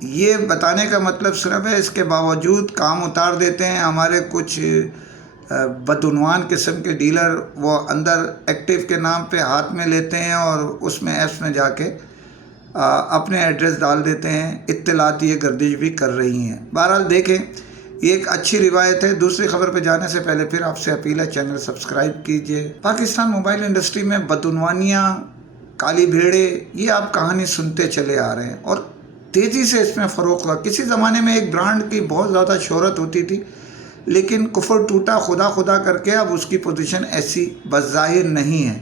یہ بتانے کا مطلب صرف ہے اس کے باوجود کام اتار دیتے ہیں ہمارے کچھ بدعنوان قسم کے ڈیلر، وہ اندر ایکٹیو کے نام پہ ہاتھ میں لیتے ہیں اور اس میں ایپس میں جا کے اپنے ایڈریس ڈال دیتے ہیں، اطلاعات یہ گردش بھی کر رہی ہیں۔ بہرحال دیکھیں، یہ ایک اچھی روایت ہے۔ دوسری خبر پہ جانے سے پہلے پھر آپ سے اپیل ہے، چینل سبسکرائب کیجئے۔ پاکستان موبائل انڈسٹری میں بدعنوانیاں، کالی بھیڑے، یہ آپ کہانی سنتے چلے آ رہے ہیں اور تیزی سے اس میں فروغ ہوا۔ کسی زمانے میں ایک برانڈ کی بہت زیادہ شہرت ہوتی تھی، لیکن کفر ٹوٹا، خدا کر کے اب اس کی پوزیشن ایسی بظاہر نہیں ہے۔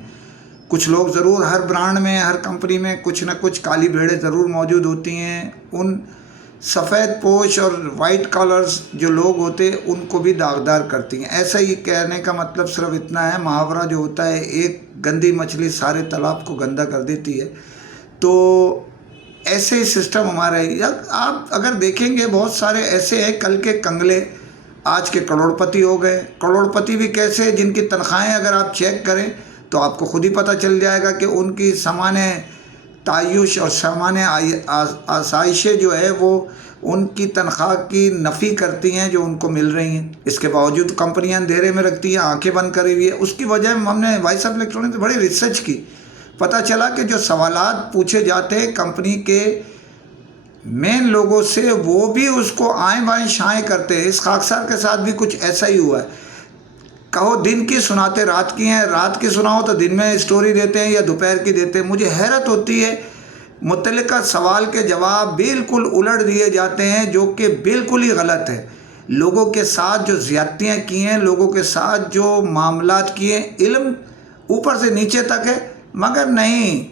کچھ لوگ ضرور، ہر برانڈ میں، ہر کمپنی میں کچھ نہ کچھ کالی بھیڑیں ضرور موجود ہوتی ہیں۔ ان سفید پوش اور وائٹ کالرز جو لوگ ہوتے ہیں ان کو بھی داغدار کرتی ہیں۔ ایسا ہی کہنے کا مطلب صرف اتنا ہے، محاورہ جو ہوتا ہے، ایک گندی مچھلی سارے تالاب کو گندا کر دیتی ہے، تو ایسے ہی سسٹم ہمارا ہے۔ آپ اگر دیکھیں گے بہت سارے ایسے ہیں، کل کے کنگلے آج کے کروڑ پتی ہو گئے۔ کروڑ پتی بھی کیسے، جن کی تنخواہیں اگر آپ چیک کریں تو آپ کو خود ہی پتہ چل جائے گا کہ ان کی سامان تعیش اور سامان آسائشیں جو ہے وہ ان کی تنخواہ کی نفی کرتی ہیں جو ان کو مل رہی ہیں۔ اس کے باوجود کمپنیاں اندھیرے میں رکھتی ہیں، آنکھیں بند کری ہوئی ہے۔ اس کی وجہ ہم نے وائس آف الیکٹرانکس سے بڑی ریسرچ کی، پتہ چلا کہ جو سوالات پوچھے جاتے ہیں کمپنی کے مین لوگوں سے، وہ بھی اس کو آئیں بائیں شائیں کرتے ہیں۔ اس خاکسار کے ساتھ بھی کچھ ایسا ہی ہوا ہے۔ کہو دن کی سناتے رات کی ہیں، رات کی سناؤ تو دن میں اسٹوری دیتے ہیں یا دوپہر کی دیتے ہیں۔ مجھے حیرت ہوتی ہے، متعلقہ سوال کے جواب بالکل الٹ دیے جاتے ہیں جو کہ بالکل ہی غلط ہے۔ لوگوں کے ساتھ جو زیادتیاں کی ہیں، لوگوں کے ساتھ جو معاملات کیے، علم اوپر سے نیچے تک ہے، مگر نہیں،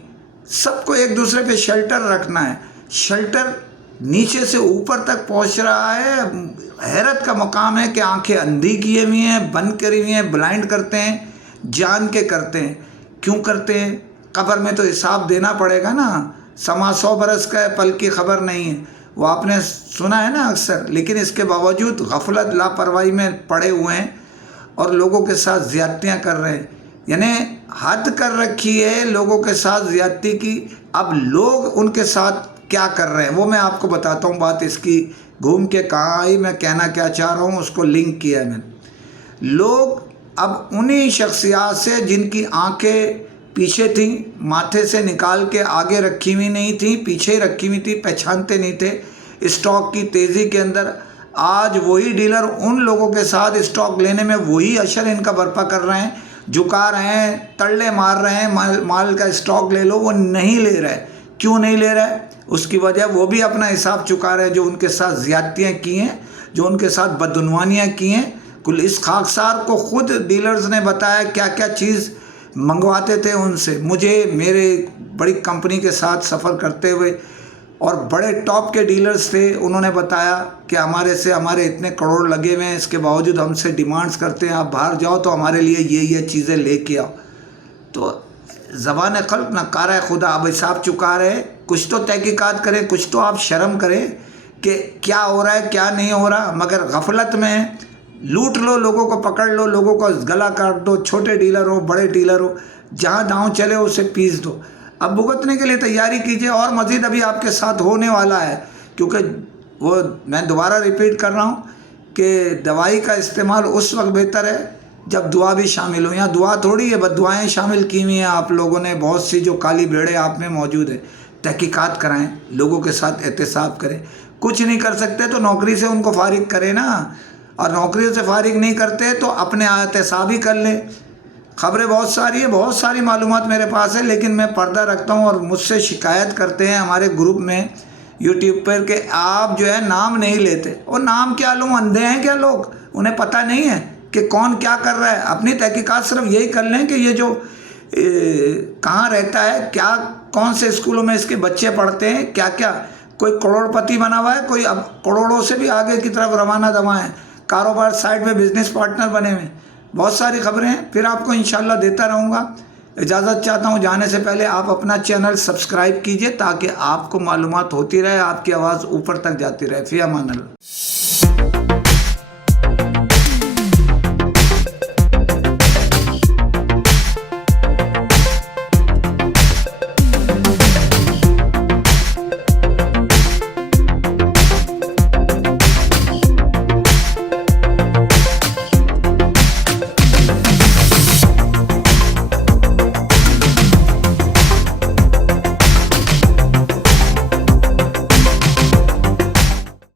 سب کو ایک دوسرے پہ شیلٹر رکھنا ہے۔ شیلٹر نیچے سے اوپر تک پہنچ رہا ہے۔ حیرت کا مقام ہے کہ آنکھیں اندھی کیے ہوئی ہیں، بند کری ہوئی ہیں، بلائنڈ کرتے ہیں، جان کے کرتے ہیں۔ کیوں کرتے ہیں؟ قبر میں تو حساب دینا پڑے گا نا۔ سما 100 برس کا ہے، پل کی خبر نہیں ہے، وہ آپ نے سنا ہے نا اکثر۔ لیکن اس کے باوجود غفلت، لاپرواہی میں پڑے ہوئے ہیں اور لوگوں کے ساتھ زیادتیاں کر رہے ہیں۔ یعنی حد کر رکھی ہے لوگوں کے ساتھ زیادتی کی۔ اب لوگ ان کے ساتھ کیا کر رہے ہیں وہ میں آپ کو بتاتا ہوں۔ بات اس کی گھوم کے کہاں آئی، میں کہنا کیا چاہ رہا ہوں اس کو لنک کیا ہے میں نے۔ لوگ اب انہی شخصیات سے جن کی آنکھیں پیچھے تھیں، ماتھے سے نکال کے آگے رکھی ہوئی نہیں تھیں، پیچھے ہی رکھی ہوئی تھی، پہچانتے نہیں تھے اسٹاک کی تیزی کے اندر، آج وہی ڈیلر ان لوگوں کے ساتھ اسٹاک لینے میں وہی اشر ان کا برپا کر رہے ہیں، جھکا رہے ہیں، تڑلے مار رہے ہیں، مال کا اسٹاک لے لو، وہ نہیں لے رہے۔ کیوں نہیں لے رہے؟ اس کی وجہ وہ بھی اپنا حساب چکا رہے جو ان کے ساتھ زیادتیاں کی ہیں، جو ان کے ساتھ بدعنوانیاں کی ہیں۔ کل اس خاکسار کو خود ڈیلرز نے بتایا کیا کیا چیز منگواتے تھے ان سے۔ مجھے میرے بڑی کمپنی کے ساتھ سفر کرتے ہوئے اور بڑے ٹاپ کے ڈیلرز تھے، انہوں نے بتایا کہ ہمارے اتنے کروڑ لگے ہوئے ہیں، اس کے باوجود ہم سے ڈیمانڈز کرتے ہیں آپ باہر جاؤ تو ہمارے لیے یہ چیزیں لے کے آؤ۔ تو زبان خلق نہ کارہ خدا، اب حساب چکا رہے، کچھ تو تحقیقات کریں، کچھ تو آپ شرم کریں کہ کیا ہو رہا ہے کیا نہیں ہو رہا۔ مگر غفلت میں لوٹ لو، لوگوں کو پکڑ لو، لوگوں کو گلا کاٹ دو، چھوٹے ڈیلر ہو بڑے ڈیلر ہو، جہاں داؤں چلے اسے پیس دو۔ اب بھگتنے کے لیے تیاری کیجئے، اور مزید ابھی آپ کے ساتھ ہونے والا ہے، کیونکہ وہ میں دوبارہ ریپیٹ کر رہا ہوں کہ دوائی کا استعمال اس وقت بہتر ہے جب دعا بھی شامل ہو۔ یہاں دعا تھوڑی ہے، بس دعائیں شامل کی ہوئی ہیں آپ لوگوں نے، بہت سی جو کالی بھیڑیں آپ میں موجود ہے۔ تحقیقات کرائیں، لوگوں کے ساتھ احتساب کریں۔ کچھ نہیں کر سکتے تو نوکری سے ان کو فارغ کریں نا، اور نوکری سے فارغ نہیں کرتے تو اپنے احتساب ہی کر لیں۔ خبریں بہت ساری ہیں، بہت ساری معلومات میرے پاس ہے، لیکن میں پردہ رکھتا ہوں اور مجھ سے شکایت کرتے ہیں ہمارے گروپ میں یوٹیوب پر کہ آپ جو ہے نام نہیں لیتے۔ اور نام کیا لوں، اندھے ہیں کیا لوگ؟ انہیں پتہ نہیں ہے کہ کون کیا کر رہا ہے؟ اپنی تحقیقات صرف یہی کر لیں کہ یہ جو کہاں رہتا ہے، کیا کون سے اسکولوں میں اس کے بچے پڑھتے ہیں، کیا کیا، کوئی کروڑ پتی بنا ہوا ہے، کوئی اب کروڑوں سے بھی آگے کی طرف روانہ دواں ہے، کاروبار سائٹ میں بزنس پارٹنر بنے ہوئے۔ بہت ساری خبریں ہیں، پھر آپ کو انشاءاللہ دیتا رہوں گا۔ اجازت چاہتا ہوں، جانے سے پہلے آپ اپنا چینل سبسکرائب کیجئے تاکہ آپ کو معلومات ہوتی رہے، آپ کی آواز اوپر تک جاتی رہے۔ فی امان اللہ۔